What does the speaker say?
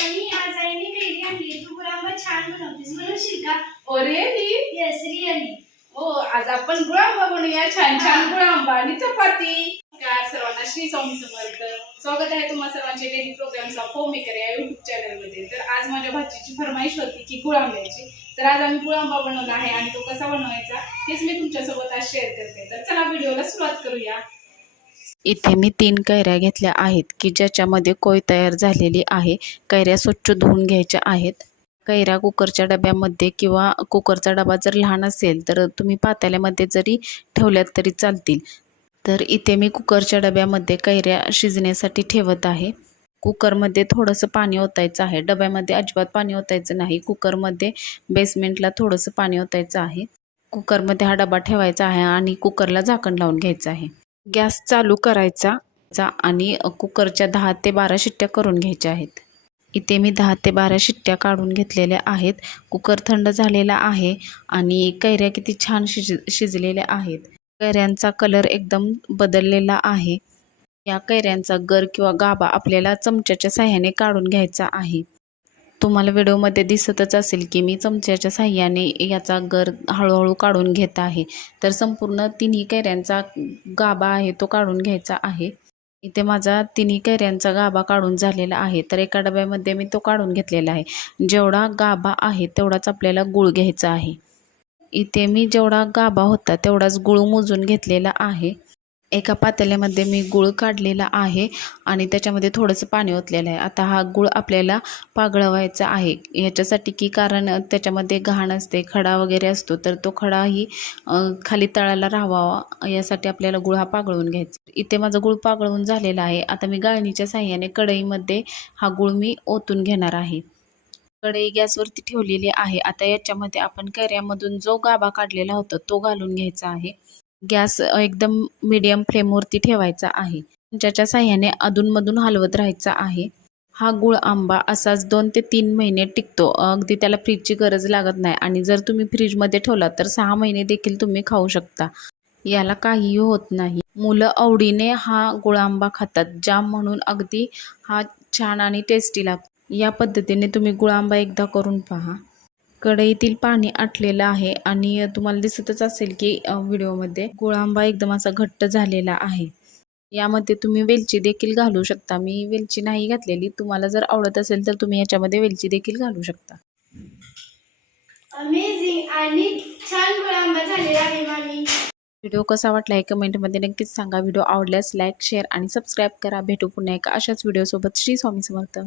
Mummy आज आईने कैरी आणली. तू गुलाबा छान बनवतेस. बनवशील का? Oh really yes really oh आज आपण गुळांबा बनवूया. छान छान गुळांबा आणि चपाती. नमस्कार सर्वांना. श्री स्वामी समर्थ. स्वागत आहे तुम्हा सर्वांचे daily programmes of home maker या युट्यूब चॅनलमध्ये तर आज माझ्या भाचीची फरमाईश होती की गुळांब्याची. तर आज आम्ही गुळांबा बनवला आहे आणि तो कसा बनवायचा तेच मी तुमच्यासोबत आज शेअर करते. तर चला व्हिडिओला सुरुवात करूया. इथे मी तीन कैऱ्या घेतल्या आहेत की ज्याच्यामध्ये कोय तयार झालेली आहे. कैऱ्या स्वच्छ धुवून घ्यायच्या आहेत. कैऱ्या कुकरच्या डब्यामध्ये किंवा कुकरचा डबा जर लहान असेल तर तुम्ही पातेल्यामध्ये जरी ठेवल्यात तरी चालतील. तर इथे मी कुकरच्या डब्यामध्ये कैऱ्या शिजण्यासाठी ठेवत आहे. कुकरमध्ये थोडंसं पाणी ओतायचं आहे. डब्यामध्ये अजिबात पाणी ओतायचं नाही. कुकरमध्ये बेसमेंटला थोडंसं पाणी ओतायचं आहे. कुकरमध्ये हा डबा ठेवायचा आहे आणि कुकरला झाकण लावून घ्यायचं आहे. गॅस चालू करायचा. चा आणि कुकरच्या दहा ते बारा शिट्ट्या करून घ्यायच्या आहेत. इथे मी दहा ते बारा शिट्ट्या काढून घेतलेल्या आहेत. कुकर थंड झालेला आहे आणि कैऱ्या किती छान शिज शिजलेल्या आहेत. कैऱ्यांचा कलर एकदम बदललेला आहे. या कैऱ्यांचा गर किंवा गाभा आपल्याला चमच्याच्या साह्याने काढून घ्यायचा आहे. तुम्हाला व्हिडिओमध्ये दिसतच असेल की मी चमच्याच्या साह्याने याचा गर हळूहळू काढून घेत आहे. तर संपूर्ण तिन्ही कैऱ्यांचा गाभा आहे तो काढून घ्यायचा आहे. इथे माझा तिन्ही कैऱ्यांचा गाभा काढून झालेला आहे. तर एका डब्यामध्ये मी तो काढून घेतलेला आहे. जेवढा गाभा आहे तेवढाच आपल्याला गुळ घ्यायचा आहे. इथे मी जेवढा गाभा होता तेवढाच गुळ मोजून घेतलेला आहे. एका पातेल्यामध्ये मी गूळ काढलेला आहे आणि त्याच्यामध्ये थोडंसं पाणी ओतलेलं आहे. आता हा गूळ आपल्याला पागळवायचा आहे. याच्यासाठी की कारण त्याच्यामध्ये घाण असते खडा वगैरे असतो तर तो खडाही खाली तळाला राहावा. यासाठी आपल्याला गुळ हा पागळून घ्यायचा. इथे माझा गुळ पागळून झालेला आहे. आता मी गाळणीच्या साह्याने कढईमध्ये हा गुळ मी ओतून घेणार आहे. कढई गॅसवरती ठेवलेली आहे. आता याच्यामध्ये आपण कैऱ्यामधून जो गाभा काढलेला होता तो घालून घ्यायचा आहे. गॅस एकदम मीडियम फ्लेमवरती ठेवायचा आहे. ज्याच्या साह्याने अधूनमधून हलवत राहायचा आहे. हा गुळ आंबा असाच दोन ते तीन महिने टिकतो. अगदी त्याला फ्रीजची गरज लागत नाही आणि जर तुम्ही फ्रीजमध्ये ठेवला तर सहा महिने देखील तुम्ही खाऊ शकता. याला काहीही होत नाही. मुलं आवडीने हा गुळ आंबा खातात जाम म्हणून अगदी हा छान आणि टेस्टी लागतो. या पद्धतीने तुम्ही गुळ आंबा एकदा करून पहा. कढईतील पाणी आटलेलं आहे आणि तुम्हाला दिसतच असेल की व्हिडिओमध्ये गुळांबा एकदम असा घट्ट झालेला आहे. यामध्ये तुम्ही वेलची देखील घालू शकता. मी वेलची नाही घातलेली. तुम्हाला जर आवडत असेल तर तुम्ही याच्यामध्ये वेलची देखील घालू शकता. अमेझिंग आणि छान गुलाबा झालेला आहे मामी. व्हिडिओ कसा वाटला आहे कमेंटमध्ये नक्कीच सांगा. व्हिडिओ आवडल्यास लाईक शेअर आणि सबस्क्राईब करा. भेटू पुन्हा एका अशाच व्हिडिओसोबत. श्री स्वामी समर्थ.